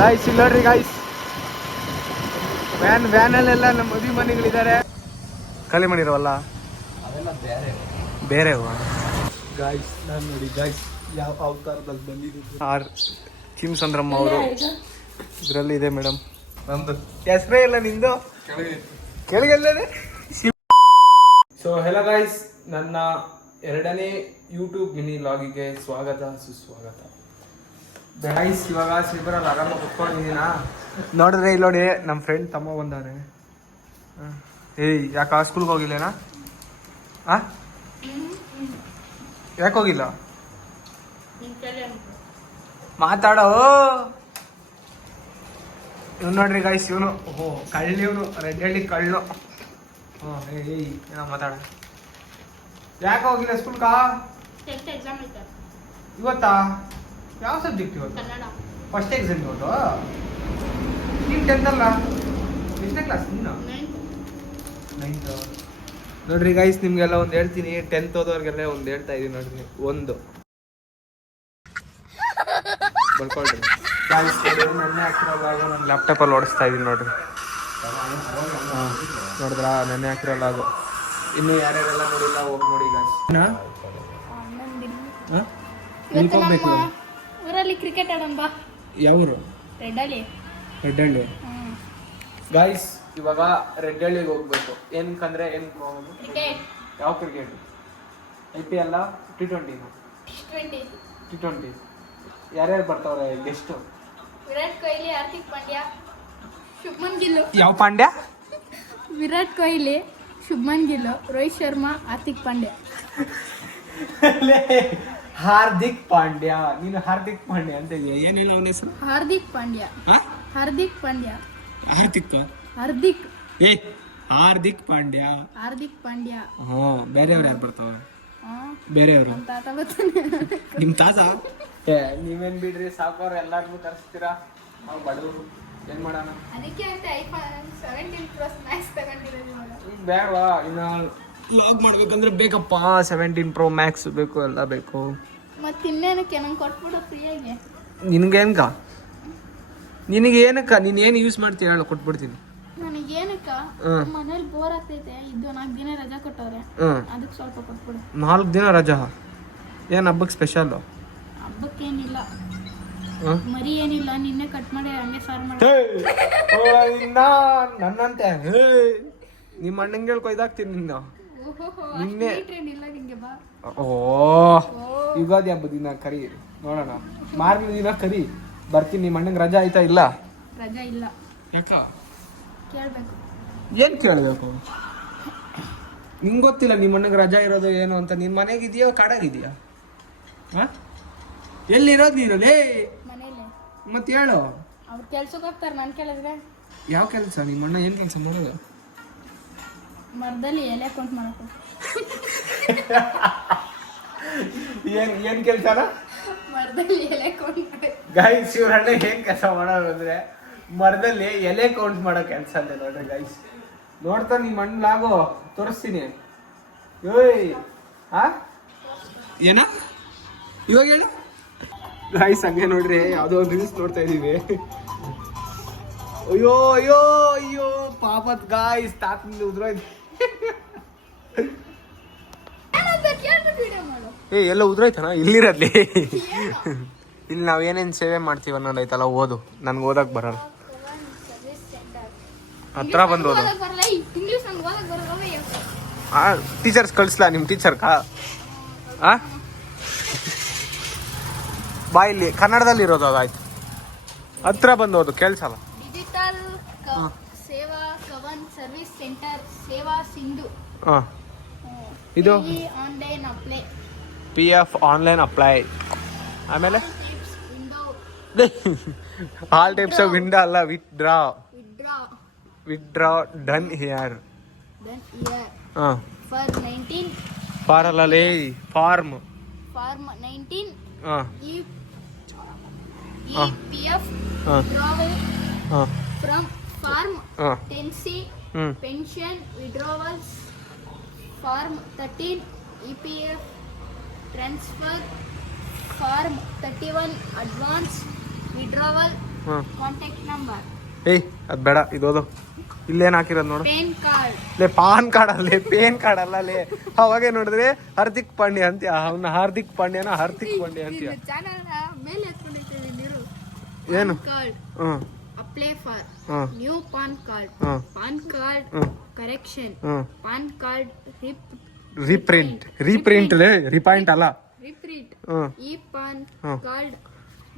Guys ಇಲ್ಲಿ ನೋಡ್ರಿ guys, ವ್ಯಾನಲ್ಲೆಲ್ಲ ನಮ್ಮ ಮದುವೆ ಮನೆಗಳಿದ್ದಾರೆ. ಖಾಲಿ ಮಾಡಿರವಲ್ಲ ಅವೆಲ್ಲ ಬೇರೆ ಗಾಯ್ಸ್. ನಾನು ನೋಡಿ ಗಾಯ್ಸ್ ಯಾವ ಅವತಾರದಲ್ಲಿ ಬಂದಿದ್ದು. ಆರ್ ಚಿಮ್ಸಂದ್ರಮ್ಮ ಅವರು ಇದರಲ್ಲಿ ಇದೆ ಮೇಡಮ್. ನಮ್ದು ಹೆಸರೇ ಇಲ್ಲ, ನಿಂದು ಕೆಳಗೆಲ್ಲದೆ. ಸೊ ಹೆಲೋ ಗಾಯ್ಸ್, ನನ್ನ 2ನೇ ಯೂಟ್ಯೂಬ್ ಮಿನಿ ಲಾಗಿಗೆ ಸ್ವಾಗತ ಸುಸ್ವಾಗತ. ಗಾಯ್ಸ್ ಇವಾಗ ಸ್ಲೀಪರಲ್ಲಿ ಆರಾಮಾಗಿ ಕುತ್ಕೊಂಡಿದ್ದೀನಾ. ನೋಡಿದ್ರೆ ಇಲ್ಲಿ ನೋಡಿ ನಮ್ಮ ಫ್ರೆಂಡ್ ತಮ್ಮ ಬಂದಾನೆ. ಏಯ್ ಯಾಕೆ ಸ್ಕೂಲ್ಗೆ ಹೋಗಿಲ್ಲೇನಾ? ಯಾಕೆ ಹೋಗಿಲ್ಲ? ಮಾತಾಡೋ. ಇವ್ನು ನೋಡ್ರಿ ಗಾಯ್ಸ್, ಇವನು ಕಳ್ಳಿ, ಇವನು ರೆಡ್ ಹಳ್ಳಿ ಕಳ್ಳು. ಏಯ್ ಮಾತಾಡ. ಯಾಕೆ ಹೋಗಿಲ್ಲ ಸ್ಕೂಲ್ಗಾ? ಇವತ್ತಾ? ಯಾವ ಸಬ್ಜೆಕ್ಟ್ ಇವತ್ತು? ಫಸ್ಟ್ ಎಕ್ಸಾಮ್ ಇವತ್ತು. ನೀನು 10th ಅಲ್ಲ? ಎಷ್ಟನೇ ಕ್ಲಾಸ್ ನೀನು? 9th. ನೋಡ್ರಿ ಗೈಸ್, ನಿಮ್ಗೆಲ್ಲ ಒಂದು ಹೇಳ್ತೀನಿ. 10th ಓದೋರ್ಗೆಲ್ಲ ಒಂದು ಹೇಳ್ತಾ ಇದೀನಿ ನೋಡ್ರಿ. ಒಂದು ಬರ್ಕೊಳ್ರಿ ಗೈಸ್, ನೆನ್ನೆ ಹಾಕಿರಲ್ಲ, ನಾನು ಲ್ಯಾಪ್ಟಾಪಲ್ಲಿ ಓಡಿಸ್ತಾ ಇದೀನಿ ನೋಡ್ರಿ. ನೋಡಿದ್ರಾ? ನೆನ್ನೆ ಹಾಕಿರಲ್ಲ ಅದು. ಇನ್ನು ಯಾರ್ಯಾರೆಲ್ಲ ನೋಡಿಲ್ಲ ಹೋಗಿ ನೋಡಿ ಗಾಯ್ಸ್. ಹೋಗ್ಬೇಕು ಊರಲ್ಲಿ ಕ್ರಿಕೆಟ್ ಆಡೋಣ ಬಾ. ಯಾವೂರು? ರೆಡ್ಡಳ್ಳಿ. ರೆಡ್ಡಳ್ಳಿ ಗಾಯ್ಸ್, ಇವಾಗ ರೆಡ್ಡಳ್ಳಿಗೆ ಹೋಗ್ಬೇಕು. ಏನಕ್ಕಂದ್ರೆ ಹೋಗೋದು? ಯಾವ ಕ್ರಿಕೆಟ್? IPL T20? T20 ಯಾರ್ಯಾರು ಬರ್ತಾವ್ರೆ ಗೆಸ್ಟ್? ವಿರಾಟ್ ಕೊಹ್ಲಿ, ಹಾರ್ದಿಕ್ ಪಾಂಡ್ಯ, ಶುಭ್ಮನ್ ಗಿಲ್. ಯಾವ ಪಾಂಡ್ಯ? ವಿರಾಟ್ ಕೊಹ್ಲಿ, ಶುಭ್ಮನ್ ಗಿಲ್, ರೋಹಿತ್ ಶರ್ಮಾ, ಹಾರ್ದಿಕ್ ಪಾಂಡ್ಯ. ಹಾರ್ದಿಕ್ ಪಾಂಡ್ಯ. ನೀನು ಹಾರ್ದಿಕ್ ಪಾಂಡ್ಯ ಅಂತ ಏನಿಲ್ಲ ಅವನ ಹೆಸರು? ಹಾರ್ದಿಕ್ ಪಾಂಡ್ಯ. ಹಾರ್ದಿಕ್ ಪಾಂಡ್ಯ. ಹಾರ್ದಿಕ್ ಹಾರ್ದಿಕ್ ಪಾಂಡ್ಯ. ಹಾರ್ದಿಕ್ ಪಾಂಡ್ಯ. ಬೇರೆಯವ್ರು ಯಾರು ಬರ್ತಾವ? ಬೇರೆಯವರು. ನಿಮ್ ತಾತ? ನೀವೇನ್ ಬಿಡ್ರಿ ಸಾಕೋರು, ಎಲ್ಲಾರ್ಗು ತರಿಸ್ತೀರಾ. ನಾವು ಬಡವರು ಏನ್ ಮಾಡೋಣ? ಅದಕ್ಕೆ ಅಂತ ಐಫೋನ್ 17 Pro Max ತಗೊಂಡಿರೋದು. ಈಗ ಬೇಡವಾ? ಇನ್ನ ವ್ಲಾಗ್ ಮಾಡ್ಬೇಕಂದ್ರೆ ಬೇಕಪ್ಪ. 17 Pro Max ಬೇಕು, ಎಲ್ಲ ಬೇಕು. ಮತ್ತೆ ಇನ್ನೇನಕ್ಕೆ ನಂಗೆ ಕೊಟ್ಬಿಡು ಫ್ರೀಯಾಗಿ. ನಿನಗೇನಕ್ಕ? ನೀನು ಏನು ಯೂಸ್ ಮಾಡ್ತೀಯ ಹೇಳು, ಕೊಟ್ಬಿಡ್ತೀನಿ. ನನಗೇನಕ್ಕ ಮನೇಲಿ ಬೋರ್ ಆಗ್ತೈತೆ. ಇದು 4 ದಿನ ರಜಾ ಕೊಟ್ಟವ್ರೆ, ಅದಕ್ಕೆ ಸ್ವಲ್ಪ ಕೊಟ್ಬಿಡು. 4 ದಿನ ರಜಾ? ಏನು ಹಬ್ಬಕ್ಕೆ ಸ್ಪೆಷಲ್? ಹಬ್ಬಕ್ಕೇನಿಲ್ಲ, ಮರಿ ಏನಿಲ್ಲ. ನಿನ್ನೆ ಕಟ್ ಮಾಡಿ ಹಂಗೆ ಸಾರು ಮಾಡಿ. ನನ್ನಂತೆ ನಿಮ್ಮ ಅಣ್ಣಂಗೆ ಹೇಳ್ಕೊ ಇದಾಗ್ತೀನಿ ನಿನ್ನ. ನಿನ್ನೆ ಯುಗಾದಿ ಹಬ್ಬ ದಿನ ಕರಿ ನೋಡೋಣ. ಮಾರನೇ ದಿನ ಕರಿ ಬರ್ತೀನಿ. ನಿಮ್ಮ ಅಣ್ಣಂಗೆ ರಜಾ ಆಯ್ತಾ? ಇಲ್ಲ ರಜಾ ಇಲ್ಲ. ಯಾಕ? ಕೇಳ್ಬೇಕು. ಏನ್ ಕೇಳ್ಬೇಕು? ನಿಂಗೆ ಗೊತ್ತಿಲ್ಲ ನಿಮ್ಮ ಅಣ್ಣಂಗೆ ರಜಾ ಇರೋದು ಏನು ಅಂತ? ನಿನ್ ಮನೆಗಿದೆಯೋ ಕಾಡಾಗಿದೆಯಾ? ಎಲ್ಲಿರೋದು ನೀನು? ಮನೇಲಿ. ಮತ್ತೆ ಹೇಳು. ಅವ್ರು ಕೆಲ್ಸಕ್ಕೆ ಹೋಗ್ತಾರೆ, ನಾನು ಕೇಳಿದ್ರೆ. ಯಾವ ಕೆಲಸ? ನಿಮ್ಮ ಅಣ್ಣ ಏನ್ ಕೆಲಸ ಮಾಡೋದು? ಮರದಲ್ಲಿ ಎಲೆ ಕೌಂಟ್ ಮಾಡಬೇಕು. ಏನ್ ಕೆಲ್ಸನ? ಮರದಲ್ಲಿ ಎಲೆ ಕೌಂಟ್ ಮಾಡಬೇಕು. ಗೈಸ್, ಇವ್ರ ಅಣ್ಣ ಏನ್ ಕೆಲಸ ಮಾಡೋದು ಅಂದ್ರೆ ಮರದಲ್ಲಿ ಎಲೆ ಕೌಂಟ್ ಮಾಡೋ ಕೆಲಸ ಅಂತ ನೋಡ್ರಿ ಗೈಸ್. ನೋಡ್ತಾ ನಿಮ್ಮ ಅಣ್ಣಾಗೋ ತೋರಿಸ್ತೀನಿ. ಏನ ಇವಾಗ ಹೇಳು ಗೈಸ್. ಹಂಗೆ ನೋಡ್ರಿ, ಯಾವ್ದೋ ಒಂದು ರೀಲ್ಸ್ ನೋಡ್ತಾ ಇದೀವಿ. ಅಯ್ಯೋ ಅಯ್ಯೋ ಅಯ್ಯೋ ಪಾಪತ್ ಗಾಯ್ಸ್, ತಾತನಿಂದ ಉದ್ರೋಯ್ತು. ಎಲ್ಲ ಉದ್ರೋಯ್ತಾನ? ಇಲ್ಲಿರಲಿ. ಇಲ್ಲಿ ನಾವ್ ಏನೇನ್ ಸೇವೆ ಮಾಡ್ತೀವಿ ಅನ್ನೋದೈತಲ್ಲ, ಓದು. ನನ್ಗೆ ಓದಕ್ ಬರಲ್ಲ. ಹತ್ರ ಬಂದು ಓದು. ಟೀಚರ್ಸ್ ಕಳಿಸ್ಲಾ? ನಿಮ್ ಟೀಚರ್ ಬಾ ಇಲ್ಲಿ ಕನ್ನಡದಲ್ಲಿ ಇರೋದು. ಅದಾಯ್ತು, ಹತ್ರ ಬಂದು ಓದು, ಕೇಳ್ಸಲ್ಲ. ಡಿಜಿಟಲ್ ಸೇವಾ ಕವನ್ ಸರ್ವಿಸ್ ಸೆಂಟರ್ ಸೇವಾ ಸಿಂಧು. ಇದು online apply. PF online apply. ಆಮೇಲೆ ಆಲ್ ಟೈಪ್ಸ್ ಆಫ್ ವಿಂಡೋ ಅಲ್ಲ, withdraw done here. For 19 for ಅಲ್ಲೇ form 19 PF withdrawal from farm 10C pension withdrawals. Form 13 EPF transfer. Form 31 advance withdrawal ಹಾಂ contact number, ಏಯ್ ಅದು ಬೇಡ, ಇದೋದು ಇಲ್ಲೇನು ಹಾಕಿರೋದು ನೋಡು. Pain card. ಲೇ ಪಾನ್ ಕಾರ್ಡ್ ಅಲ್ಲೇ, ಪೇನ್ ಕಾರ್ಡ್ ಅಲ್ಲ ಲೇ. ಅವಾಗೆ ನೋಡಿದ್ರೆ ಹಾರ್ದಿಕ್ ಪಾಂಡ್ಯ ಅಂತೀಯ, ಅವನ್ನ ಹಾರ್ದಿಕ್ ಪಾಂಡ್ಯನ ಹಾರ್ದಿಕ್ ಪಾಂಡ್ಯ ಅಂತೀಯ. ಚಾನಲ್ ಮೇಲೆ ಎತ್ಕೊಂಡಿದ್ದೀವಿ ನೀರು. ಏನು? ಕಾರ್ಡ್ ಹ್ಞೂ ಅಪ್ಲೈ ಫಾರ್ ಹ್ಞೂ ನ್ಯೂ ಪಾನ್ ಕಾರ್ಡ್, ಹ್ಞೂ ಪಾನ್ ಕಾರ್ಡ್ ಹ್ಞೂ ಕರೆಕ್ಷನ್, ಹ್ಞೂ ಪಾನ್ ಕಾರ್ಡ್ ರೀಪ್ರಿಂಟ್ ಲೇ, ರಿಪಾಯಿಂಟ್ ಅಲ್ಲ. ರಿಪ್ರಿಂಟ್ ಹ್ಞೂ ಈ ಪಾನ್ ಹ್ಞೂ ಕಾರ್ಡ್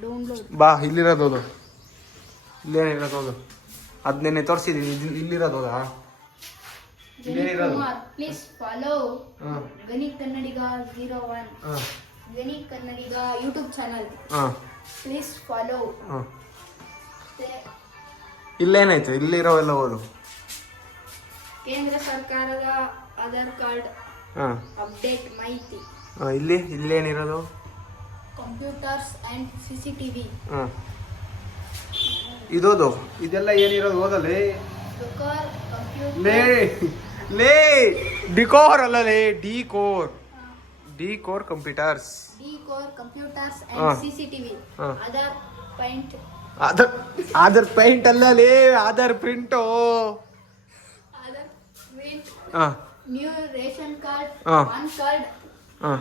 ಡೌನ್ಲೋಡ್. ಬಾ, ಇಲ್ಲಿರೋದು ಅದು, ಇಲ್ಲೇನಿರೋದು ಅದು, ಅದನ್ನೇ ತೋರಿಸಿದ್ದೀನಿ, ಇಲ್ಲಿರೋದು ಅದಾ? ಇಲ್ಲೇನಿರೋದು? ಪ್ಲೀಸ್ ಫಾಲೋ ಹಾಂ ಗಣಿ ಕನ್ನಡಿಗ 01 ಹಾಂ ಗಣಿ ಕನ್ನಡಿಗ ಯೂಟ್ಯೂಬ್ ಚಾನಲ್. ಹಾಂ ಪ್ಲೀಸ್ ಫಾಲೋ. ಹಾಂ ಇಲ್ಲೇನಾಯ್ತು? ಇಲ್ಲಿರೋವೆಲ್ಲ ಓದು. ಕೇಂದ್ರ ಸರ್ಕಾರದ ಆಧಾರ್ ಕಾರ್ಡ್ ಹಾಂ ಅಪ್ಡೇಟ್ ಮಾಹಿತಿ, ಇಲ್ಲೇನಿರೋದು? Computers and CCTV. ಹಾಂ ಇದೋದು, ಇದೆಲ್ಲ ಏನಿರೋದು ಓದಲೇ? ಡುಕಾರ್ ಲೇ ಕಂಪ್ಯೂಟರ್, ಲೇ ಡಿಕೋರ್ ಅಲ್ಲ ಲೇ, ಡಿಕೋರ್ ಕಂಪ್ಯೂಟರ್ಸ್. ಡಿಕೋರ್ ಕಂಪ್ಯೂಟರ್ಸ್ ಹಾ. And CCTV. ಹಾ. ಆಧಾರ್ ಪಾಯಿಂಟ್, ಆಧಾರ್ ಪೈಂಟ್ ಅಲ್ಲ ಲೇ, ಆಧಾರ್ ಪ್ರಿಂಟು. ಆಧಾರ್ ಪ್ರಿಂಟ್, ಹಾಂ ನ್ಯೂ ರೇಷನ್ ಕಾರ್ಡ್, ಹಾ. ಪಾನ್ ಕಾರ್ಡ್, ಹಾಂ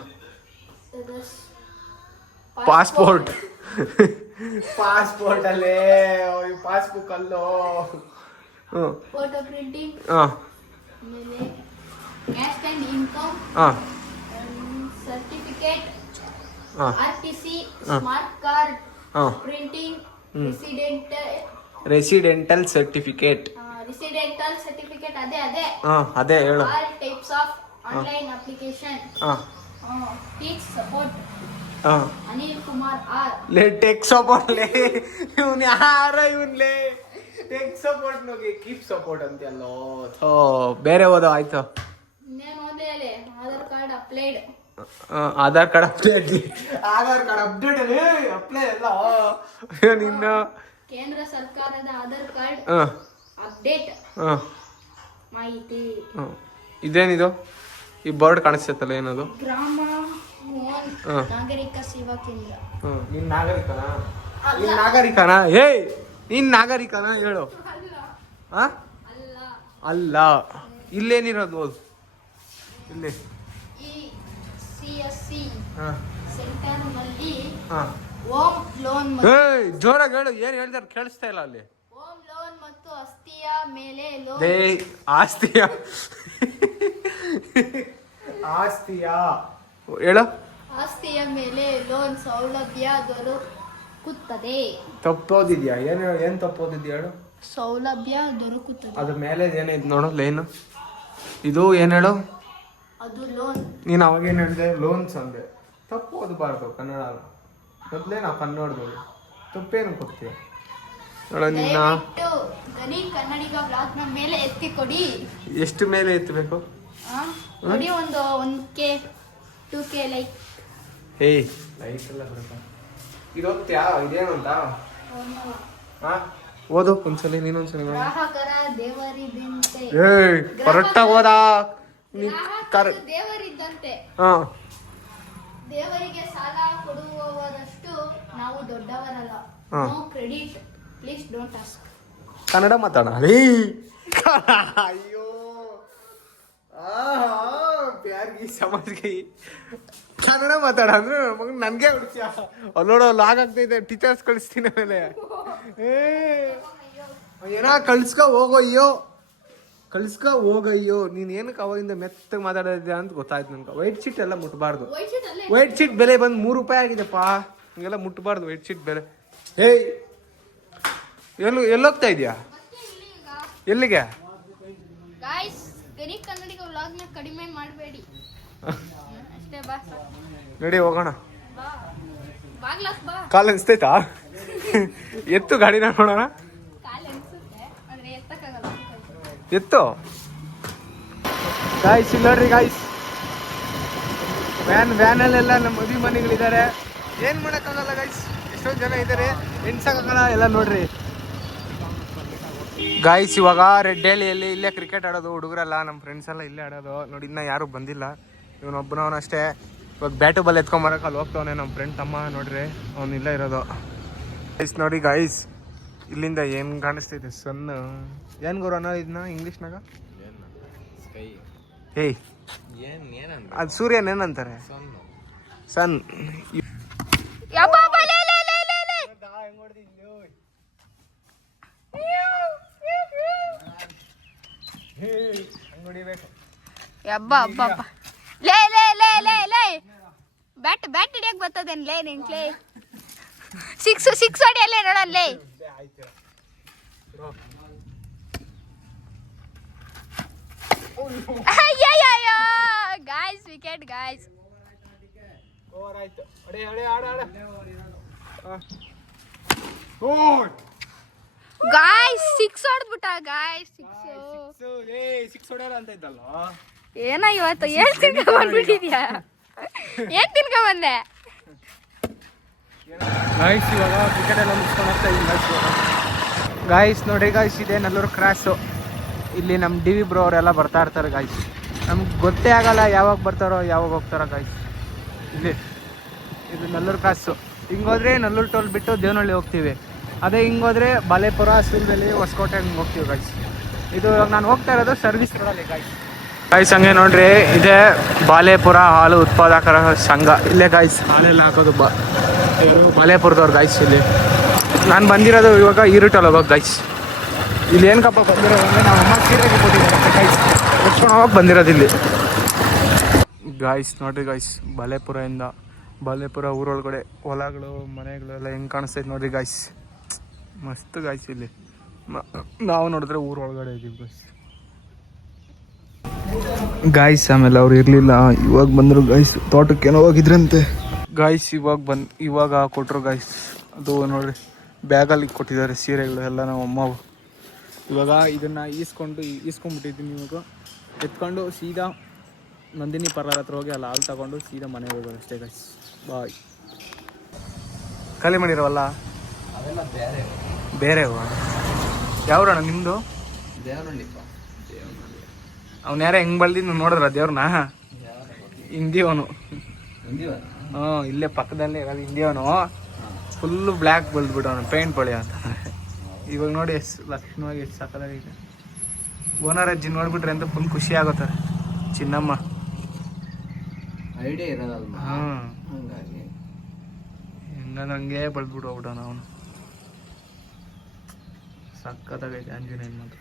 ಪಾಸ್ಪೋರ್ಟ್ ಅಲ್ಲೇ, ಪಾಸ್ಬುಕ್ ಅಲ್ಲೋ. ಹ್ಞೂ ಫೋಟೋ ಪ್ರಿಂಟಿಂಗ್, ಹಾಂ ಆಮೇಲೆ ಕ್ಯಾಶ್ ಅಂಡ್ ಇನ್ಕಮ್ ಹಾಂ ಸರ್ಟಿಫಿಕೇಟ್, ಹಾಂ RTC, ಹಾ. ಸ್ಮಾರ್ಟ್ ಕಾರ್ಡ್ ಹಾಂ ಪ್ರಿಂಟಿಂಗ್, ಹ್ಮ್. Residential certificate. ಸರ್ಟಿಫಿಕೇಟ್. ಅದೇ ಹಾಂ ಅದೇ ಹೇಳು. All types of online application. ಹಾಂ ಟೀಚ್ ಸಪೋರ್ಟ್ ಹಾಂ ಅನಿಲ್ ಕುಮಾರ್ ಆರ್. ಲೇ ಟೆಕ್ ಸಪೋರ್ಟ್ ಲೇ, ಇವನ್ ಯಾರ ಇವನ್ಲೇ ಟೆಕ್ ಸಪೋರ್ಟ್ ನೋಗಿ ಕೀಪ್ ಸಪೋರ್ಟ್ ಅಂತೆಲ್ಲೋ. ಥೋ ಬೇರೆ ಓದೋ ಆಯ್ತು. ಇನ್ನೇನು ಓದೇ ಹೇಳಿ. Aadhaar card applied, Aadhaar card update ಅಲ್ಲಿ ಅಪ್ಲೈ ಎಲ್ಲ ನಿನ್ನ. ಕೇಂದ್ರ ಸರ್ಕಾರದ ಆಧಾರ್ ಕಾರ್ಡ್ ಹಾಂ ಅಪ್ಡೇಟ್ ಹಾಂ ಮಾಹಿತಿ. ಹಾಂ ಇದೇನಿದು? ಈ ಬೋರ್ಡ್ ಕಾಣಿಸ್ತೈತಲ್ಲ, ಏನದು? ಗ್ರಾಮ ಮೋಹನ್ ಹಾ. ನಾಗರಿಕ ಸೇವಾ ಕೇಂದ್ರ. ನೀನ್ ನಾಗರಿಕನಾ? ಏಯ್ ನೀನ್ ನಾಗರಿಕನಾ ಹೇಳು. ಆ ಅಲ್ಲ, ಅಲ್ಲ. ಇಲ್ಲೇನಿರೋದು ಓದು. ಇಲ್ಲಿ ಈ CSC ಹಾಂ ಸೆಂಟರ್ ನಲ್ಲಿ ಹಾಂ ಹೋಮ್ ಲೋನ್ ಏಯ್ ಜೋರಾಗಿ ಹೇಳು, ಏನು ಹೇಳ್ದಾರ ಕೇಳಿಸ್ತಾ ಇಲ್ಲ ಅಲ್ಲಿ. ಹೋಮ್ ಲೋನ್ ಮತ್ತು ಆಸ್ತಿಯ ಮೇಲೆ ಲೋನ್. ಲೇ ಆಸ್ತಿಯ ಹೇಳು. ಆಸ್ತಿಯ ಮೇಲೆ ಲೋನ್ ಸೌಲಭ್ಯ ದೊರಕುತ್ತದೆ. ತಪ್ಪೋದಿದ್ಯಾ? ಏನು ತಪ್ಪೋದಿದ್ಯಾ ಹೇಳು. ಸೌಲಭ್ಯ ದೊರಕುತ್ತದೆ. ಅದ್ರ ಮೇಲೆ ಏನೈತೆ ನೋಡು ಲೈನು. ಇದು ಏನು ಹೇಳು? ಅದು ಲೋನ್. ನೀನು ಅವಾಗೇನು ಹೇಳಿದೆ? ಲೋನ್ಸ್ ಅಂದೆ. ತಪ್ಪು ಓದಬಾರ್ದು ಕನ್ನಡ. ಮೊದಲೇ ನಾವು ಕನ್ನಡದವರು, ತಪ್ಪೇನು ಕೊಡ್ತೀಯ ನೋಡ ನಿನ್ನ. ದಯವಿಟ್ಟು ಗಣಿ ಕನ್ನಡಿಗ ಬ್ಲಾಗ್ ನ ಮೇಲೆ ಎತ್ತಿ ಕೊಡಿ. ಎಷ್ಟು ಮೇಲೆ ಎತ್ತಬೇಕು? ಕೊಡಿ, ಒಂದು 1K 2K ಲೈಕ್. ಏಯ್ ಲೈಕ್ ಎಲ್ಲ ಬರಪ್ಪ. ಇದೊತ್ತ್ಯಾ? ಇದೇನು ಅಂತ ಹಾಂ ಓದು ಒಂದ್ಸಲಿ, ನೀನೊಂದ್ಸಲಿ ನೋಡು. ಗ್ರಾಹಕರ ದೇವರಿದ್ದಂತೆ. ಏಯ್ ಕರೆಕ್ಟಾಗಿ ಓದಾ. ಗ್ರಾಹಕರು ದೇವರಿದ್ದಂತೆ. ಹಾಂ ದೇವರಿಗೆ ಸಾಲ ಕೊಡುವವರಷ್ಟು ನಾವು ದೊಡ್ಡವರಲ್ಲ. ಹಾ. No credit, please don't ask. Kannada ಮಾತಾಡ. ಅಯ್ಯೋ ಪ್ಯಾರ್ಗಿ ಸಮಾಜ್ಗೆ ಕನ್ನಡ ಮಾತಾಡ ಅಂದ್ರೆ ನನಗೆ ಹುಡ್ಕ್ಯಾ ಅಲ್ಲೋಡೋ ಲಾಗ್ ಆಗ್ತೈತೆ. ಟೀಚರ್ಸ್ ಕಳಿಸ್ತೀನಿ ಆಮೇಲೆ. ಏನೋ ಕಳ್ಸ್ಕೊ ಹೋಗಯ್ಯೋ. ನೀನು ಏನಕ್ಕೆ ಅವಾಗಿಂದ ಮೆತ್ತಗೆ ಮಾತಾಡೋದಿದ್ಯಾ ಅಂತ ಗೊತ್ತಾಯ್ತು ನನ್ಗೆ. ವೈಟ್ ಶೀಟ್ ಎಲ್ಲ ಮುಟ್ಬಾರ್ದು. ವೈಟ್ ಶೀಟ್ ಬೆಲೆ ಬಂದು 3 ರೂಪಾಯಿ ಆಗಿದೆಪ್ಪ. ಹಂಗೆಲ್ಲ ಮುಟ್ಬಾರ್ದು ವೈಟ್ ಶೀಟ್ ಬೆಲೆ. ಏಯ್ ಎಲ್ಲೋಗ್ತಾ ಇದೆಯಾ? ಎಲ್ಲಿಗೆ? ಗಾಯ್ಸ್, ಗಣಿ ಕನ್ನಡಿಗ ವ್ಲಾಗ್ ನ ಕಡಿಮೆ ಮಾಡಬೇಡಿ ಅಷ್ಟೇ. ಬಾ ನಡಿ ಹೋಗೋಣ. ಬಾ ಬಾಗ್ಲಾಕ್ ಬಾ. ಕಾಲ್ ಅನ್ಸ್ತೈತಾ? ಎತ್ತು ಗಾಡಿನ ನೋಡೋಣ. ಕಾಲ್ ಅನ್ಸುತ್ತೆ ಆದ್ರೆ ಎತ್ತಕ್ಕಾಗಲ್ಲ. ಎತ್ತು ಗಾಯ್ಸ್. ಇಲ್ಲಿ ನೋಡ್ರಿ ಗಾಯ್ಸ್, ವ್ಯಾನಲ್ಲೆಲ್ಲ ನಮ್ಮ ಅಭಿಮಾನಿಗಳಿದ್ದಾರೆ. ಏನು ಮಾಡೋಕ್ಕಾಗಲ್ಲ ಗಾಯ್ಸ್, ಎಷ್ಟೊಂದು ಜನ ಇದ್ದಾರೆ, ಎಣ್ಸಕ್ಕಾಗಲ್ಲ ಎಲ್ಲ. ನೋಡ್ರಿ ಗಾಯ್ಸ್, ಇವಾಗ ರೆಡ್ ಡೇಲಿಯಲ್ಲಿ ಇಲ್ಲೇ ಕ್ರಿಕೆಟ್ ಆಡೋದು ಹುಡುಗರೆಲ್ಲ, ನಮ್ಮ ಫ್ರೆಂಡ್ಸ್ ಎಲ್ಲ ಇಲ್ಲೇ ಆಡೋದು. ನೋಡಿ ಇನ್ನೂ ಯಾರೂ ಬಂದಿಲ್ಲ, ಇವನೊಬ್ಬನವನಷ್ಟೇ. ಇವಾಗ ಬ್ಯಾಟು ಬಾಲ್ ಎತ್ಕೊಂಬರಕ್ಕೆ ಅಲ್ಲಿ ಹೋಗ್ತವನೆ ನಮ್ಮ ಫ್ರೆಂಡ್ ತಮ್ಮ. ನೋಡ್ರಿ ಅವ್ನು ಇಲ್ಲೇ ಇರೋದು ಗಾಯ್ಸ್. ನೋಡಿ ಗಾಯ್ಸ್, ಇಲ್ಲಿಂದ ಏನು ಕಾಣಿಸ್ತೈತೆ ಸನ್ ಏನು ಗುರು ಅನ್ನೋ ಇದನ್ನ ಇಂಗ್ಲೀಷ್ನಾಗ ಏಯ್ ಅದು ಸೂರ್ಯನ ಏನಂತಾರೆ ಸನ್ ಬ್ಯಾಟ್ ಹಿಡಿಯಕ್ ಬರ್ತದೇನ್ ಲೇ ನಿಂಕ್ಲೇ ಸಿಕ್ಸ್ ಹೊಡಿಯಲ್ಲೇ ನೋಡಲ್ಲೇ ಅಯ್ಯಯ್ಯೋ ಗಾಯ್ಸ್ ವಿಕೆಟ್ ಗಾಯ್ಸ್ ಓವರ್ ಆಯ್ತು ಆಡ ಗಾಯ್ಸ್ ಸಿಕ್ಸ್ ಹೊಡೆದ್ಬಿಟ್ಟ ಗಾಯ್ಸ್ ಸಿಕ್ಸ್ ಹೊಡೆಯಲ್ಲ ಅಂತ ಇದ್ದಲ್ಲ ಏನ ಇವತ್ತು ಏನ್ ತಿನ್ಕೊಂಡ್ ಬಂದ್ಬಿಟ್ಟಿದ್ಯಾ ಏನ್ ತಿನ್ಕೊಂಡ್ ಬಂದೆ ಗಾಯ್ಸ್ ಇವಾಗ ಕ್ರಿಕೆಟ್ ಎಲ್ಲ ಮುಗಿಸ್ಕೊಂಡು ಹೋಗ್ತಾ ಇದ್ದೀನಿ ಗಾಯ್ಸ್ ನೋಡಿ ಗಾಯ್ಸ್ ಇದೆ ನಲ್ಲೂರು ಕ್ರಾಸು ಇಲ್ಲಿ ನಮ್ಮ ಡಿ ವಿ ಬ್ರೋ ಅವರೆಲ್ಲ ಬರ್ತಾ ಇರ್ತಾರೆ ಗಾಯ್ಸ್ ನಮ್ಗೆ ಗೊತ್ತೇ ಆಗಲ್ಲ ಯಾವಾಗ ಬರ್ತಾರೋ ಯಾವಾಗ ಹೋಗ್ತಾರೋ ಗಾಯ್ಸ್ ಇಲ್ಲಿ ಇದು ನಲ್ಲೂರು ಕ್ರಾಸು ಹಿಂಗೋದ್ರೆ ನಲ್ಲೂರು ಟೋಲ್ ಬಿಟ್ಟು ದೇವನಹಳ್ಳಿ ಹೋಗ್ತೀವಿ ಅದೇ ಹಿಂಗೋದ್ರೆ ಬಾಲೇಪುರ ಸೂಲ್ದಲ್ಲಿ ಹೊಸಕೋಟೆ ಹಂಗೆ ಹೋಗ್ತೀವಿ ಗಾಯ್ಸ್ ಇದು ನಾನು ಹೋಗ್ತಾ ಇರೋದು ಸರ್ವಿಸ್ ರೋಡಲ್ಲಿ ಗಾಯ್ಸ್ ಹಂಗೆ ನೋಡ್ರಿ ಇದೇ ಬಾಲೇಪುರ ಹಾಲು ಉತ್ಪಾದಕರ ಸಂಘ ಇಲ್ಲೇ ಗಾಯ್ಸ್ ಹಾಲೆಲ್ಲ ಹಾಕೋದು ಬಾಲೇಪುರದವ್ರು ಗಾಯ್ಸ್ ಇಲ್ಲಿ ನಾನು ಬಂದಿರೋದು ಇವಾಗ ಈರುಟಲ್ಲಿ ಹೋಗೋದು ಗಾಯ್ಸ್ ಇಲ್ಲಿ ಏನಕ್ಕಪ್ಪ ಬಂದಿರೋದು ಅಂದರೆ ನಾವು ಅಮ್ಮ ಸೀರೆಗೆ ಕೊಟ್ಟಿದ್ದಾರೆ ಗಾಯ್ಸ್ ಮುಚ್ಕೊಂಡು ಹೋಗಕ್ಕೆ ಬಂದಿರೋದು ಇಲ್ಲಿ ಗಾಯ್ಸ್ ನೋಡ್ರಿ ಗಾಯ್ಸ್ ಬಾಲೇಪುರ ಊರೊಳಗಡೆ ಹೊಲಗಳು ಮನೆಗಳು ಎಲ್ಲ ಹೆಂಗೆ ಕಾಣಿಸ್ತೈತೆ ನೋಡ್ರಿ ಗಾಯ್ಸ್ ಮಸ್ತ್ ಗಾಯ್ಸ್ ಇಲ್ಲಿ ನಾವು ನೋಡಿದ್ರೆ ಊರೊಳಗಡೆ ಇದ್ದೀವಿ ಗಾಯ್ಸ್ ಆಮೇಲೆ ಅವ್ರು ಇರಲಿಲ್ಲ ಇವಾಗ ಬಂದರು ಗಾಯ್ಸ್ ತೋಟಕ್ಕೆ ಏನೋ ಹೋಗಿದ್ರಂತೆ ಗಾಯ್ಸ್ ಇವಾಗ ಕೊಟ್ಟರು ಗಾಯ್ಸ್ ಅದು ನೋಡ್ರಿ ಬ್ಯಾಗಲ್ಲಿ ಕೊಟ್ಟಿದ್ದಾರೆ ಸೀರೆಗಳು ಎಲ್ಲ ನಾವು ಅಮ್ಮವು ಇವಾಗ ಇದನ್ನು ಈಸ್ಕೊಂಡ್ಬಿಟ್ಟಿದ್ದೀನಿ ಇವಾಗ ಎತ್ಕೊಂಡು ಸೀದಾ ನಂದಿನಿ ಪಾರ್ಲರ್ ಹತ್ರ ಹೋಗಿ ಅಲ್ಲಿ ಹಾಲು ತಗೊಂಡು ಸೀದಾ ಮನೆಗೆ ಹೋಗೋದು ಅಷ್ಟೇ ಗಾಯ್ಸ್ ಬಾಯ್ ಖಾಲಿ ಮಾಡಿರೋವಲ್ಲ ಅವೆಲ್ಲ ಬೇರೆ ಯಾವ್ರಣ ನಿಮ್ಮದು ದೇವನಹಳ್ಳಿಪ್ಪ ಅವ್ನು ಯಾರ ಹೆಂಗೆ ಬಳ್ದಿದ್ದು ನೋಡಿದ್ರ ದೇವ್ರನ್ನ ಹಿಂದಿಯವನು ಇಲ್ಲೇ ಪಕ್ಕದಲ್ಲೇ ಇರೋದು ಹಿಂದಿಯವನು ಫುಲ್ಲು ಬ್ಲ್ಯಾಕ್ ಬೆಳೆದ್ಬಿಟ್ಟವನು ಪೇಂಟ್ ಬಳಿ ಅಂತ ಇವಾಗ ನೋಡಿ ಎಷ್ಟು ಲಕ್ಷಣವಾಗಿ ಎಷ್ಟು ಸಕ್ಕದಾಗಿದೆ ಓನರ್ ಅಜ್ಜಿ ನೋಡ್ಬಿಟ್ರೆ ಅಂತ ಫುಲ್ ಖುಷಿ ಆಗುತ್ತಾರೆ ಚಿನ್ನಮ್ಮ ಐಡಿಯಾ ಇರೋದಲ್ವ ಹಾಂ ಹಂಗಾಗಿ ಹಂಗೆ ಬೆಳೆದ್ಬಿಟ್ಟು ಹೋಗ್ಬಿಟ್ಟವನು ಅವನು ಸಕ್ಕತ್ತಾಗೈತೆ ಆಂಜನೇಯನ್ ಮಾತ್ರ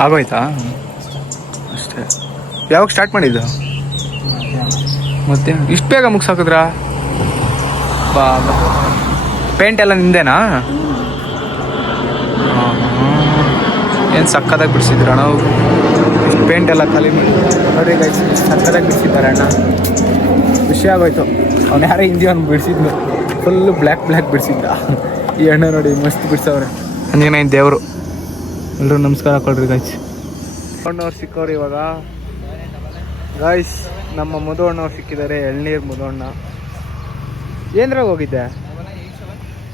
ಆಗೋಯ್ತಾ ಅಷ್ಟೇ ಯಾವಾಗ ಸ್ಟಾರ್ಟ್ ಮಾಡಿದ್ದು ಮತ್ತೆ ಇಷ್ಟು ಬೇಗ ಮುಗಿಸಾಕಿದ್ರಾ ಬಾ ಪೇಂಟ್ ಎಲ್ಲ ನಿಂದೇನಾ ಏನು ಸಕ್ಕತ್ತಾಗಿ ಬಿಡಿಸಿದ್ರು ಅಣ್ಣ ಪೇಂಟ್ ಎಲ್ಲ ಖಾಲಿ ಮಾಡಿ ನೋಡಿ ಗೈಸ್ ಸಕ್ಕತ್ತಾಗಿ ಬಿಡಿಸಿದ್ದಾರೆ ಅಣ್ಣ ಖುಷಿ ಆಗೋಯ್ತು ಅವ್ನು ಯಾರೇ ಹಿಂದಿಯವನು ಬಿಡಿಸಿದ್ನು ಫುಲ್ಲು ಬ್ಲ್ಯಾಕ್ ಬಿಡಿಸಿದ್ದ ಈ ಅಣ್ಣ ನೋಡಿ ಮಸ್ತ್ ಬಿಡಿಸವ್ರೆ ಆಂಜನೇಯನ್ ದೇವರು ಎಲ್ಲರೂ ನಮಸ್ಕಾರ ಕೊಡ್ರಿ ಗಾಯ್ಸ್ ಅಣ್ಣವ್ರು ಸಿಕ್ಕವ್ರು ಇವಾಗ ಗಾಯ್ಸ್ ನಮ್ಮ ಮಧು ಅಣ್ಣವ್ರು ಸಿಕ್ಕಿದ್ದಾರೆ ಎಳ್ನೀರು ಮಧು ಅಣ್ಣ ಏನ್ರಾಗ ಹೋಗಿದ್ದೆ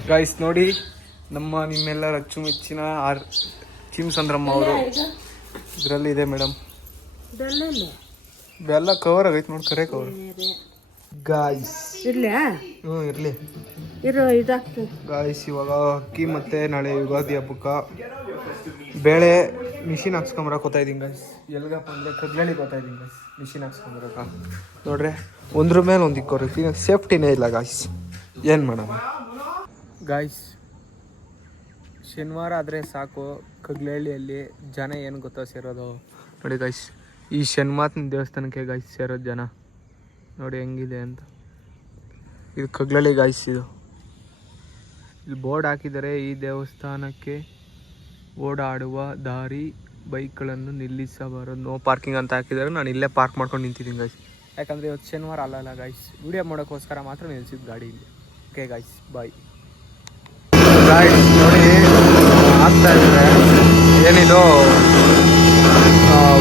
ಗಾಯ್ಸ್ ನೋಡಿ ನಿಮ್ಮೆಲ್ಲರ ಅಚ್ಚುಮೆಚ್ಚಿನ ಚಿಮ್ಸಂದ್ರಮ್ಮ ಅವರು ಇದರಲ್ಲಿ ಇದೆ ಮೇಡಮ್ ಬೆಲ್ಲ ಕವರ್ ಆಗೈತೆ ನೋಡಿ ಕರೆ ಕವರ್ ಗಾಯ್ಸ್ ಇರ್ಲಿ ಗಾಯ್ಸ್ ಇವಾಗ ಅಕ್ಕಿ ಮತ್ತೆ ನಾಳೆ ಯುಗಾದಿ ಹಬ್ಬಕ್ಕೆ ಬೇಳೆ ಮಿಷಿನ್ ಹಾಕ್ಸ್ಕೊಂಬರಕ್ಕೆ ಹೋಗ್ತಾ ಇದ್ದೀನಿ ಗಾಯ್ಸ್ ಎಲ್ಗಪ್ಪ ಅಂದರೆ ಕಗ್ಲಳಿಗೆ ಹೋಗ್ತಾ ಇದ್ದೀನಿ ಗಾಯ್ಸ್ ಮಿಷಿನ್ ಹಾಕ್ಸ್ಕೊಂಬರಕ್ಕ ನೋಡ್ರೆ ಒಂದ್ರ ಮೇಲೆ ಒಂದು ಇಕ್ಕೋರಿ ಸೇಫ್ಟಿನೇ ಇಲ್ಲ ಗಾಯ್ಸ್ ಏನು ಮಾಡೋಣ ಗಾಯ್ಸ್ ಶನಿವಾರ ಆದರೆ ಸಾಕು ಕಗ್ಲಹಳ್ಳಿಯಲ್ಲಿ ಜನ ಏನು ಗೊತ್ತಾ ಸೇರೋದು ನೋಡಿ ಗಾಯ್ಸ್ ಈ ಶನಿಮಾತನ ದೇವಸ್ಥಾನಕ್ಕೆ ಗಾಯ್ಸ್ ಸೇರೋದು ಜನ ನೋಡಿ ಹೆಂಗಿದೆ ಅಂತ ಇದು ಕಗ್ಲಳ್ಳಿ ಗಾಯ್ಸ್ ಇದು ಇಲ್ಲಿ ಬೋರ್ಡ್ ಹಾಕಿದ್ದಾರೆ ಈ ದೇವಸ್ಥಾನಕ್ಕೆ ಓಡಾಡುವ ದಾರಿ ಬೈಕ್ಗಳನ್ನು ನಿಲ್ಲಿಸಬಾರದು ನೋ ಪಾರ್ಕಿಂಗ್ ಅಂತ ಹಾಕಿದ್ದಾರೆ ನಾನು ಇಲ್ಲೇ ಪಾರ್ಕ್ ಮಾಡ್ಕೊಂಡು ನಿಂತಿದ್ದೀನಿ ಗಾಯ್ಸ್ ಯಾಕಂದರೆ ಇವತ್ತು ಶನಿವಾರ ಅಲ್ಲಲ್ಲ ಗಾಯ್ಸ್ ವಿಡಿಯೋ ಮಾಡೋಕ್ಕೋಸ್ಕರ ಮಾತ್ರ ನಿಲ್ಸಿದ್ದು ಗಾಡಿ ಇಲ್ಲಿ ಓಕೆ ಗಾಯ್ಸ್ ಬಾಯ್ ಗಾಯ್ಸ್ ನೋಡಿ ಆಗ್ತಾ ಇದ್ದಾರೆ ಏನಿದು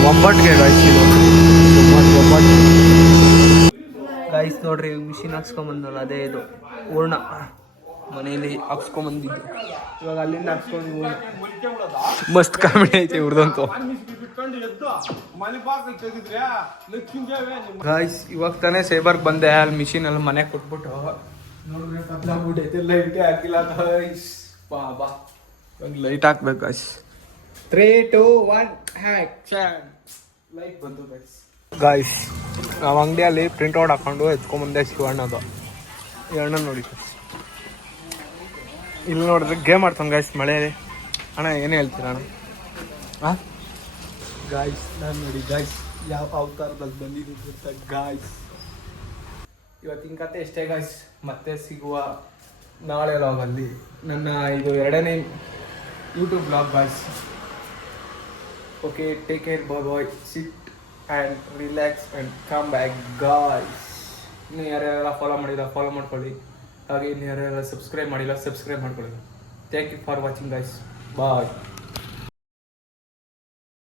ಒಬ್ಬಟ್ಟಿಗೆ ಗಾಯ್ಸ್ ಇದು ಒಬ್ಬಟ್ಟು ಗಾಯ್ಸ್ ನೋಡ್ರಿ ಮಿಷಿನ್ ಹಾಕ್ಸ್ಕೊಂಬಂದಲ್ಲ ಅದೇ ಇದು ಹೂರ್ಣ ಮನೆಯಲ್ಲಿ ಹಾಕ್ಸ್ಕೊಂಬಂದಿದ್ದು ಇವಾಗ ಅಲ್ಲಿಂದ ಹಾಕ್ಸ್ಕೊಂಡು ಮಸ್ತ್ ಕಾಮಿಡಿ ಐತೆ ಇವ್ರದಂತೂ ಗಾಯ್ಸ್ ಇವಾಗ ತಾನೇ ಸೇಬರ್ಗೆ ಬಂದೆ ಅಲ್ಲಿ ಮಿಷಿನ್ ಎಲ್ಲ ಮನೆಗೆ ಕೊಟ್ಬಿಟ್ಟು ನೋಡಿದ್ರೆ ಕತ್ಲಾಗ್ಬಿಟ್ಟೈತೆ ಲೈಟೇ ಹಾಕಿಲ್ಲ ಗೈಸ್. ಬಾ ಒಂದು ಲೈಟ್ ಹಾಕ್ಬೇಕು ಗೈಸ್. 3, 2, 1 ಆ್ಯಕ್ಷನ್. ಲೈಟ್ ಬಂತು ಗೈಸ್. ಗೈಸ್ ನಾವು ಅಂಗಡಿಯಲ್ಲಿ ಪ್ರಿಂಟ್ಔಟ್ ಹಾಕೊಂಡು ಎತ್ಕೊಂಬಂದೆ ಶಿವಣ್ಣದು. ಈ ಅಣ್ಣ ನೋಡಿ ಇಲ್ಲಿ ನೋಡಿದ್ರೆ ಗೇಮ್ ಆಡ್ತಾನೆ ಗೈಸ್ ಮಳೆಯಲ್ಲಿ. ಅಣ್ಣ ಏನೇ ಹೇಳ್ತೀರ ಅಣ್ಣ? ಹಾಂ ಗಾಯ್ಸ್ ನಾನು ನೋಡಿ ಗಾಯ್ಸ್ ಯಾವ ಅವತಾರದಲ್ಲಿ ಬಂದಿದ್ದು ಅಂತ ಗಾಯ್ಸ್. ಇವತ್ತಿನ ಕತೆ ಎಷ್ಟೇ ಗಾಯ್ಸ್. ಮತ್ತೆ ಸಿಗುವ ನಾಳೆ ವ್ಲಾಗಲ್ಲಿ. ನನ್ನ ಇದು 2ನೇ YouTube vlog guys. Okay, take care, bye. Sit and relax and come back guys. ಇನ್ನು ಯಾರ್ಯಾರೆಲ್ಲ ಫಾಲೋ ಮಾಡಿಲ್ಲ ಫಾಲೋ ಮಾಡ್ಕೊಳ್ಳಿ. ಹಾಗೆ ಇನ್ನು ಯಾರ್ಯಾರೆಲ್ಲ ಸಬ್ಸ್ಕ್ರೈಬ್ ಮಾಡಿಲ್ಲ ಸಬ್ಸ್ಕ್ರೈಬ್ ಮಾಡ್ಕೊಳ್ಳಿ. Thank you for watching guys. Bye.